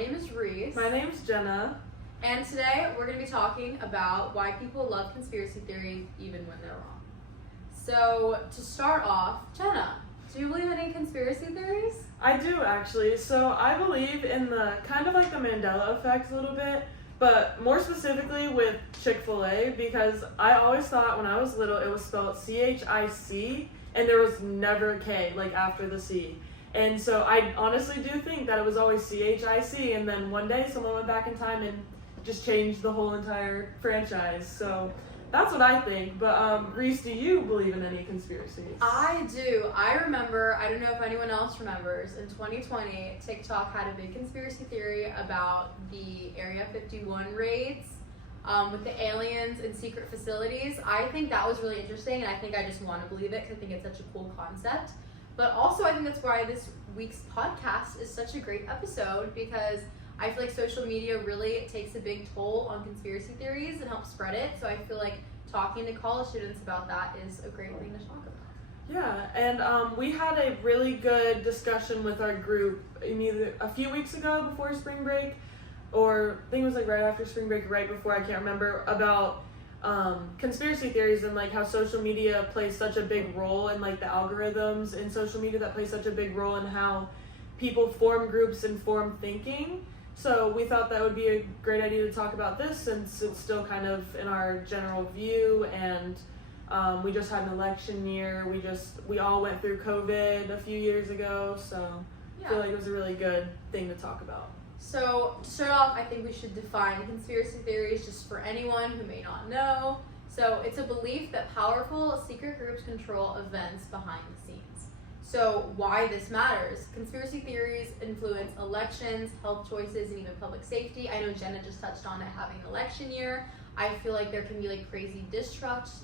name is Reese. My name's Jenna. And today we're going to be talking about why people love conspiracy theories even when they're wrong. So, to start off, Jenna, do you believe in any conspiracy theories? I do, actually. So I believe in the kind of like the Mandela effect a little bit, but more specifically with Chick-fil-A, because I always thought when I was little it was spelled C-H-I-C and there was never a K like after the C. And so I honestly do think that it was always C-H-I-C, and then one day someone went back in time and just changed the whole entire franchise. So that's what I think. But Reese, do you believe in any conspiracies? I do. I remember, I don't know if anyone else remembers, in 2020, TikTok had a big conspiracy theory about the Area 51 raids with the aliens in secret facilities. I think that was really interesting, and I think I just want to believe it because I think it's such a cool concept. But also, I think that's why this week's podcast is such a great episode, because I feel like social media really takes a big toll on conspiracy theories and helps spread it. So I feel like talking to college students about that is a great thing to talk about. Yeah, and we had a really good discussion with our group either a few weeks ago before spring break, or I think it was like right after spring break, right before, I can't remember, about conspiracy theories and like how social media plays such a big role in like the algorithms in social media that play such a big role in how people form groups and form thinking. So we thought that would be a great idea to talk about this, since it's still kind of in our general view, and we just had an election year. We all went through COVID a few years ago, so I feel like it was a really good thing to talk about. So to start off, I think we should define conspiracy theories just for anyone who may not know. So it's a belief that powerful secret groups control events behind the scenes. So why this matters? Conspiracy theories influence elections, health choices, and even public safety. I know Jenna just touched on it having an election year. I feel like there can be like crazy distrust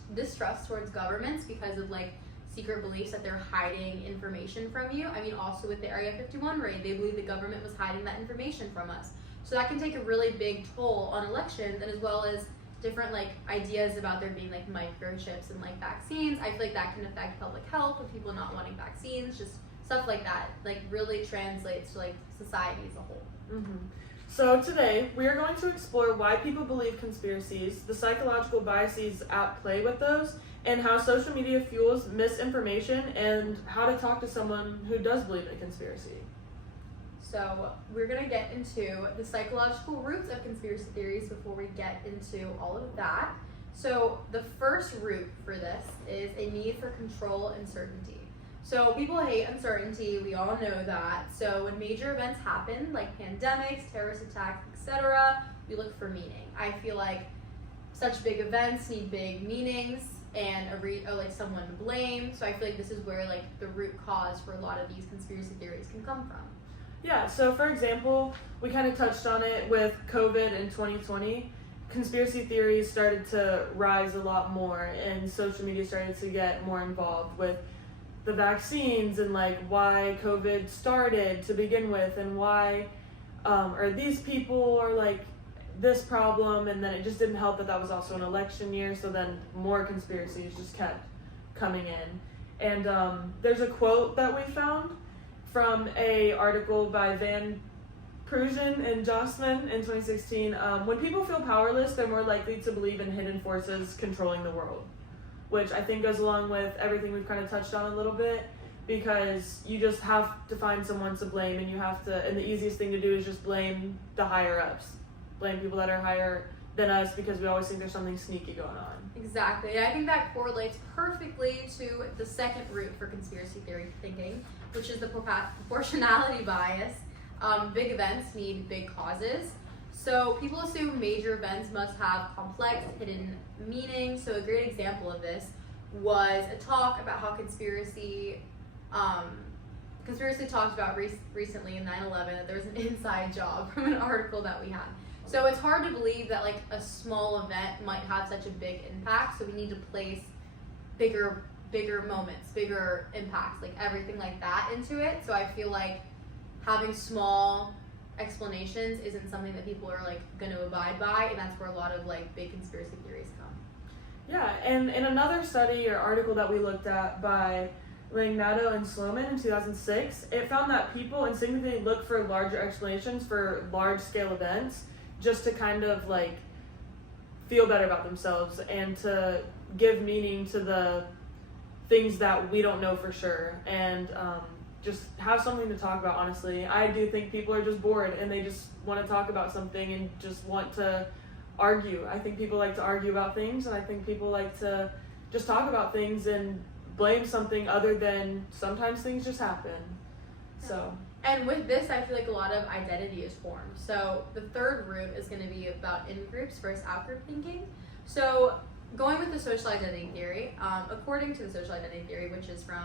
towards governments because of like secret beliefs that they're hiding information from you. I mean, also with the Area 51 raid, they believe the government was hiding that information from us. So that can take a really big toll on elections, and as well as different like ideas about there being like microchips and like vaccines. I feel like that can affect public health with people not wanting vaccines, just stuff like that, like really translates to like society as a whole. Mm-hmm. So today we are going to explore why people believe conspiracies, the psychological biases at play with those, and how social media fuels misinformation, and how to talk to someone who does believe in a conspiracy. So we're going to get into the psychological roots of conspiracy theories before we get into all of that. So the first root for this is a need for control and certainty. So people hate uncertainty, we all know that. So when major events happen, like pandemics, terrorist attacks, etc., we look for meaning. I feel like such big events need big meanings and like someone to blame. So I feel like this is where like the root cause for a lot of these conspiracy theories can come from. Yeah, so for example, we kind of touched on it with COVID in 2020. Conspiracy theories started to rise a lot more, and social media started to get more involved with the vaccines and like why COVID started to begin with, and why are these people are like this problem, and then it just didn't help that that was also an election year, so then more conspiracies just kept coming in. And there's a quote that we found from a article by Van Prusen and Jossman in 2016. When people feel powerless, they're more likely to believe in hidden forces controlling the world, which I think goes along with everything we've kind of touched on a little bit, because you just have to find someone to blame, and you have to, and the easiest thing to do is just blame the higher ups, blame people that are higher than us, because we always think there's something sneaky going on. Exactly, and I think that correlates perfectly to the second root for conspiracy theory thinking, which is the proportionality bias. Big events need big causes. So people assume major events must have complex hidden meaning. So a great example of this was a talk about how conspiracy talked about recently in 9/11 that there was an inside job from an article that we had. So it's hard to believe that like a small event might have such a big impact. So we need to place bigger moments, bigger impacts, like everything like that into it. So I feel like having small explanations isn't something that people are like going to abide by, and that's where a lot of like big conspiracy theories come. Yeah, and in another study or article that we looked at by Langnato and Sloman in 2006, it found that people instinctively look for larger explanations for large-scale events just to kind of like feel better about themselves and to give meaning to the things that we don't know for sure, and just have something to talk about. Honestly, I do think people are just bored and they just want to talk about something and just want to argue. I think people like to argue about things, and I think people like to just talk about things and blame something other than sometimes things just happen. So. And with this, I feel like a lot of identity is formed. So the third root is going to be about in-groups versus out-group thinking. So going with the social identity theory, according to the social identity theory, which is from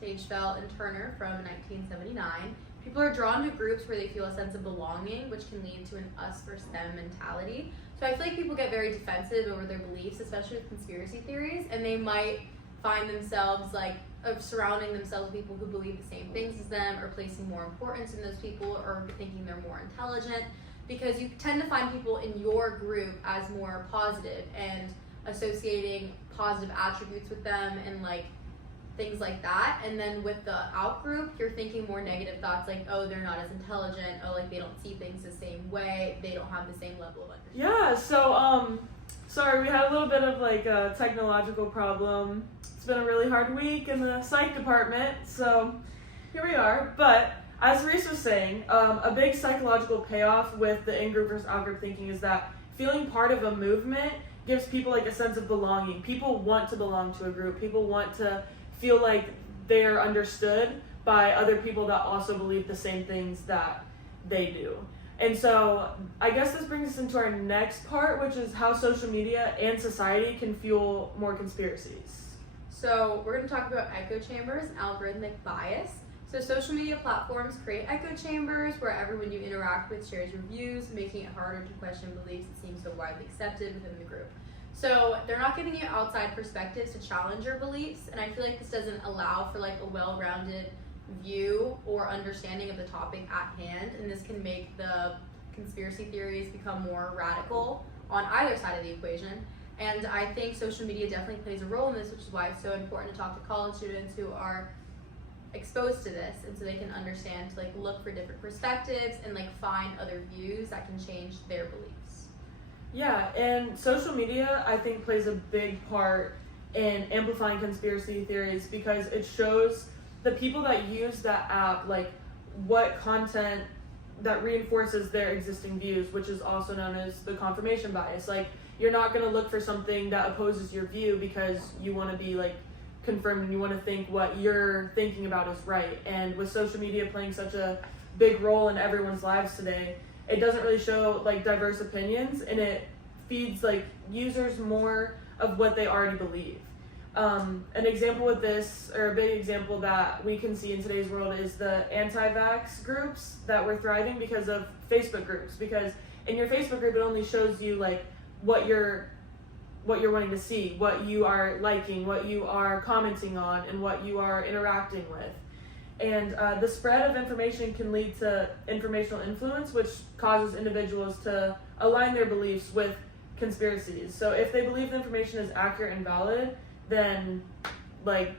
Tagefeld and Turner from 1979, people are drawn to groups where they feel a sense of belonging, which can lead to an us versus them mentality. So I feel like people get very defensive over their beliefs, especially with conspiracy theories, and they might find themselves like surrounding themselves with people who believe the same things as them, or placing more importance in those people, or thinking they're more intelligent, because you tend to find people in your group as more positive and associating positive attributes with them and like things like that. And then with the out group, you're thinking more negative thoughts like, oh, they're not as intelligent, oh, like they don't see things the same way, they don't have the same level of understanding. Yeah, so sorry, we had a little bit of like a technological problem. It's been a really hard week in the psych department, so here we are. But as Reese was saying, a big psychological payoff with the in-group versus out-group thinking is that feeling part of a movement gives people like a sense of belonging. People want to belong to a group. People want to feel like they're understood by other people that also believe the same things that they do. And so I guess this brings us into our next part, which is how social media and society can fuel more conspiracies. So we're going to talk about echo chambers and algorithmic bias. So social media platforms create echo chambers where everyone you interact with shares your views, making it harder to question beliefs that seem so widely accepted within the group. So they're not giving you outside perspectives to challenge your beliefs, and I feel like this doesn't allow for like a well-rounded view or understanding of the topic at hand, and this can make the conspiracy theories become more radical on either side of the equation. And I think social media definitely plays a role in this, which is why it's so important to talk to college students who are exposed to this, and so they can understand to like look for different perspectives and like find other views that can change their beliefs. Yeah, and social media I think plays a big part in amplifying conspiracy theories because it shows the people that use that app like what content that reinforces their existing views, which is also known as the confirmation bias. Like, you're not going to look for something that opposes your view because you want to be like confirmed and you want to think what you're thinking about is right. And with social media playing such a big role in everyone's lives today, it doesn't really show like diverse opinions, and it feeds like users more of what they already believe. An example with this, or a big example that we can see in today's world, is the anti-vax groups that were thriving because of Facebook groups. Because in your Facebook group, it only shows you like what you're wanting to see, what you are liking, what you are commenting on, and what you are interacting with. And the spread of information can lead to informational influence, which causes individuals to align their beliefs with conspiracies. So if they believe the information is accurate and valid, then like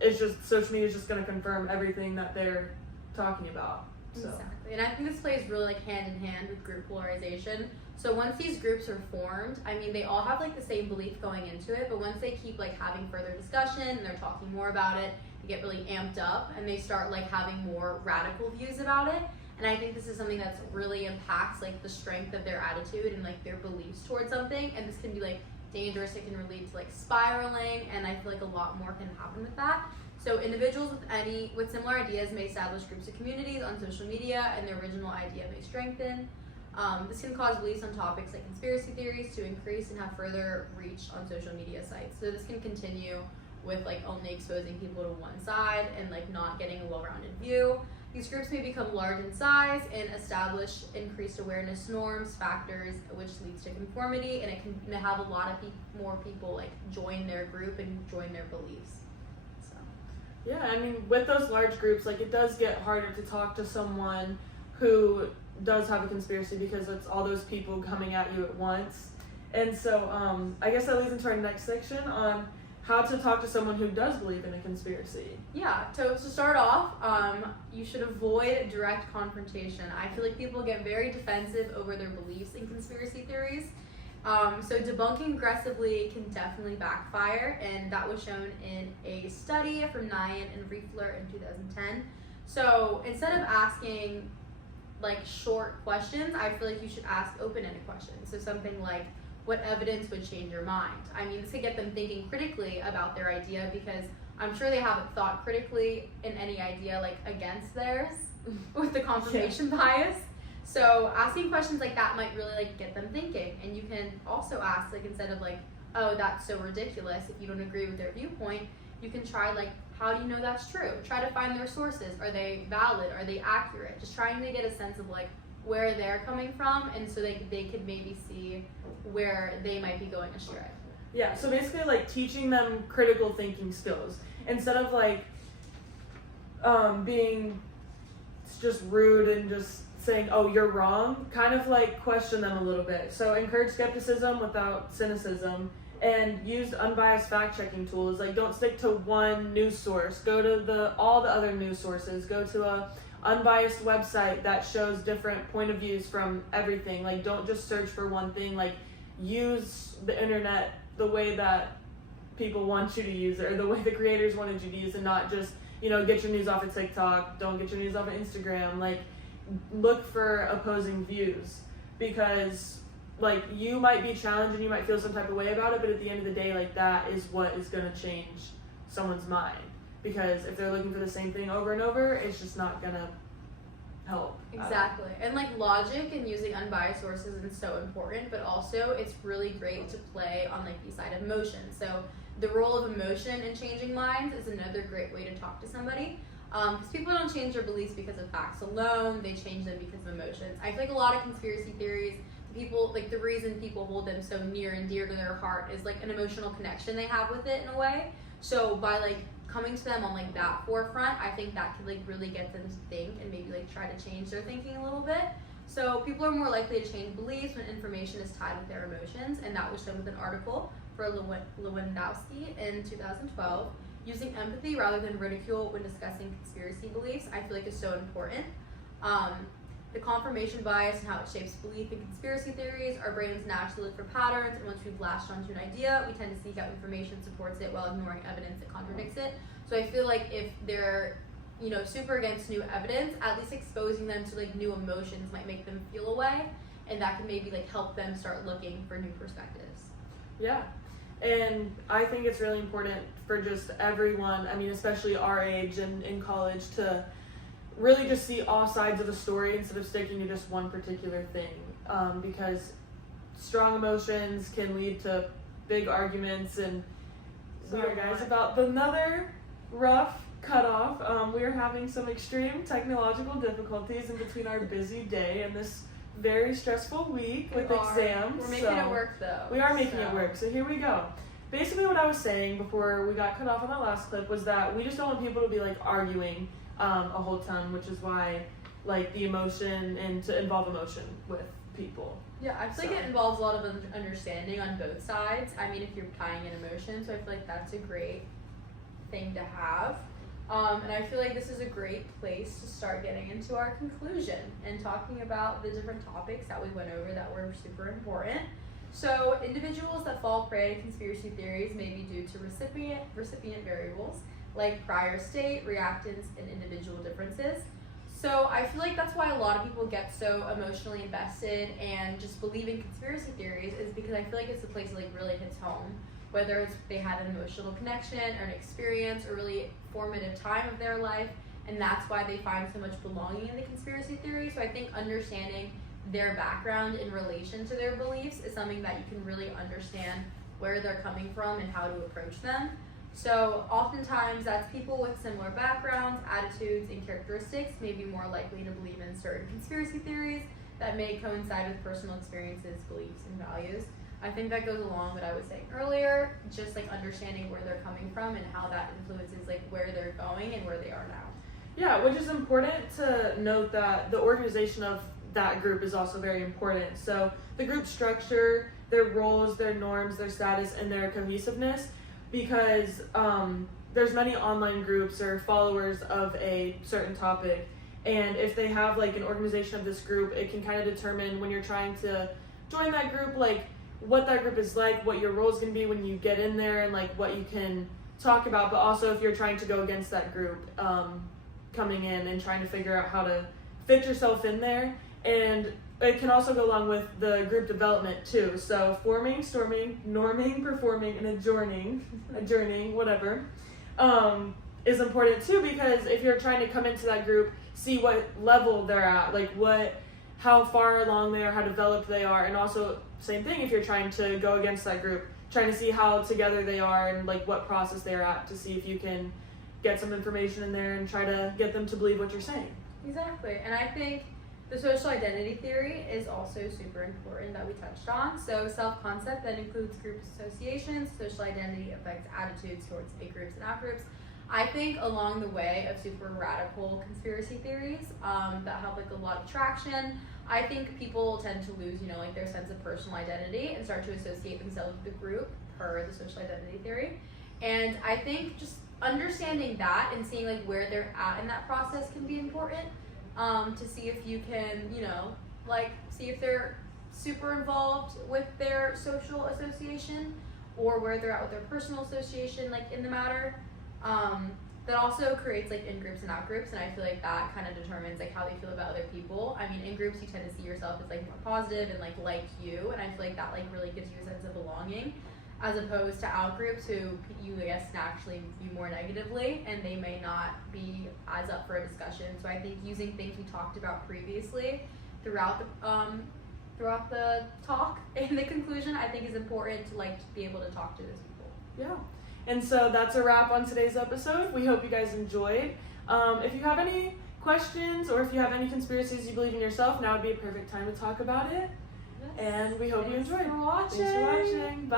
it's just social media is just going to confirm everything that they're talking about. So. Exactly, and I think this plays really like hand in hand with group polarization. So once these groups are formed, I mean, they all have like the same belief going into it, but once they keep like having further discussion and they're talking more about it, they get really amped up and they start like having more radical views about it. And I think this is something that's really impacts like the strength of their attitude and like their beliefs towards something. And this can be like dangerous. It can lead to like spiraling, and I feel like a lot more can happen with that. So individuals with similar ideas may establish groups of communities on social media, and their original idea may strengthen. This can cause beliefs on topics like conspiracy theories to increase and have further reach on social media sites. So this can continue with like only exposing people to one side and like not getting a well-rounded view. These groups may become large in size and establish increased awareness norms, factors, which leads to conformity, and it can have a lot of more people like join their group and join their beliefs. So. Yeah, I mean, with those large groups, like it does get harder to talk to someone who does have a conspiracy because it's all those people coming at you at once. And so I guess that leads into our next section on how to talk to someone who does believe in a conspiracy. Yeah, so to start off, you should avoid direct confrontation. I feel like people get very defensive over their beliefs in conspiracy theories. So debunking aggressively can definitely backfire, and that was shown in a study from Nyan and Riefler in 2010. So instead of asking like short questions, I feel like you should ask open-ended questions. So something like, what evidence would change your mind? I mean, this could get them thinking critically about their idea, because I'm sure they haven't thought critically in any idea like against theirs with the confirmation bias. So asking questions like that might really like get them thinking. And you can also ask, like, instead of like, oh, that's so ridiculous, if you don't agree with their viewpoint, you can try like, how do you know that's true? Try to find their sources. Are they valid? Are they accurate? Just trying to get a sense of like where they're coming from, and so they could maybe see where they might be going astray. Yeah, so basically like teaching them critical thinking skills instead of like being just rude and just saying, oh, you're wrong. Kind of like question them a little bit. So encourage skepticism without cynicism, and use unbiased fact-checking tools. Like, don't stick to one news source. Go to all the other news sources. Go to a unbiased website that shows different point of views from everything. Like, don't just search for one thing. Like, use the internet the way that people want you to use it, or the way the creators wanted you to use it, not just, get your news off of TikTok. Don't get your news off of Instagram. Like, look for opposing views, because like, you might be challenged and you might feel some type of way about it, but at the end of the day, like, that is what is going to change someone's mind, because if they're looking for the same thing over and over, it's just not going to help. Exactly. And like, logic and using unbiased sources is so important, but also it's really great to play on like the side of emotion. So the role of emotion in changing minds is another great way to talk to somebody. Because people don't change their beliefs because of facts alone, they change them because of emotions. I feel like a lot of conspiracy theories, people, like, the reason people hold them so near and dear to their heart is like an emotional connection they have with it in a way. So by like coming to them on like that forefront, I think that could like really get them to think and maybe like try to change their thinking a little bit. So people are more likely to change beliefs when information is tied with their emotions, and that was shown with an article for Lewandowski in 2012. Using empathy rather than ridicule when discussing conspiracy beliefs, I feel like, is so important. The confirmation bias and how it shapes belief in conspiracy theories. Our brains naturally look for patterns, and once we've latched onto an idea, we tend to seek out information that supports it while ignoring evidence that contradicts it. So I feel like if they're, super against new evidence, at least exposing them to like new emotions might make them feel a way, and that can maybe like help them start looking for new perspectives. Yeah. And I think it's really important for just everyone, I mean, especially our age and in college, to really just see all sides of the story instead of sticking to just one particular thing. Because strong emotions can lead to big arguments. And sorry guys about another rough cutoff. We are having some extreme technological difficulties in between our busy day and this very stressful week with exams. We're making it work though. We are making it work, so here we go. Basically what I was saying before we got cut off on that last clip was that we just don't want people to be like arguing a whole ton, which is why like the emotion and to involve emotion with people. Yeah, I feel like it involves a lot of understanding on both sides. I mean, if you're tying in emotion, so I feel like that's a great thing to have. And I feel like this is a great place to start getting into our conclusion and talking about the different topics that we went over that were super important. So individuals that fall prey to conspiracy theories may be due to recipient variables like prior state, reactants, and individual differences. So I feel like that's why a lot of people get so emotionally invested and just believe in conspiracy theories, is because I feel like it's a place that like really hits home. Whether it's they had an emotional connection or an experience or really formative time of their life, and that's why they find so much belonging in the conspiracy theory. So I think understanding their background in relation to their beliefs is something that you can really understand where they're coming from and how to approach them. So oftentimes that's people with similar backgrounds, attitudes, and characteristics may be more likely to believe in certain conspiracy theories that may coincide with personal experiences, beliefs, and values. I think that goes along with what I was saying earlier, just like understanding where they're coming from and how that influences like where they're going and where they are now. Yeah, which is important to note that the organization of that group is also very important. So the group structure, their roles, their norms, their status, and their cohesiveness because there's many online groups or followers of a certain topic, and if they have like an organization of this group, it can kind of determine when you're trying to join that group, like what that group is like, what your role is going to be when you get in there, and like what you can talk about, but also if you're trying to go against that group, coming in and trying to figure out how to fit yourself in there. And it can also go along with the group development too. So forming, storming, norming, performing, and adjourning, whatever, is important too, because if you're trying to come into that group, see what level they're at, like how far along they are, how developed they are, and also same thing if you're trying to go against that group, trying to see how together they are and like what process they're at, to see if you can get some information in there and try to get them to believe what you're saying. Exactly. And I think the social identity theory is also super important that we touched on. So self-concept that includes group associations. Social identity affects attitudes towards A groups and out groups. I think along the way of super radical conspiracy theories that have like a lot of traction, I think people tend to lose, like their sense of personal identity and start to associate themselves with the group per the social identity theory. And I think just understanding that and seeing like where they're at in that process can be important, to see if you can, see if they're super involved with their social association or where they're at with their personal association, like in the matter. That also creates like in groups and out groups, and I feel like that kind of determines like how they feel about other people. I mean, in groups you tend to see yourself as like more positive and like you, and I feel like that like really gives you a sense of belonging, as opposed to out groups who you I guess naturally view more negatively, and they may not be as up for a discussion. So I think using things we talked about previously throughout the talk and the conclusion, I think is important to like be able to talk to those people. Yeah. And so that's a wrap on today's episode. We hope you guys enjoyed. If you have any questions or if you have any conspiracies you believe in yourself, now would be a perfect time to talk about it. Yes. And we hope you enjoyed. Thanks for watching. Thanks for watching. Bye.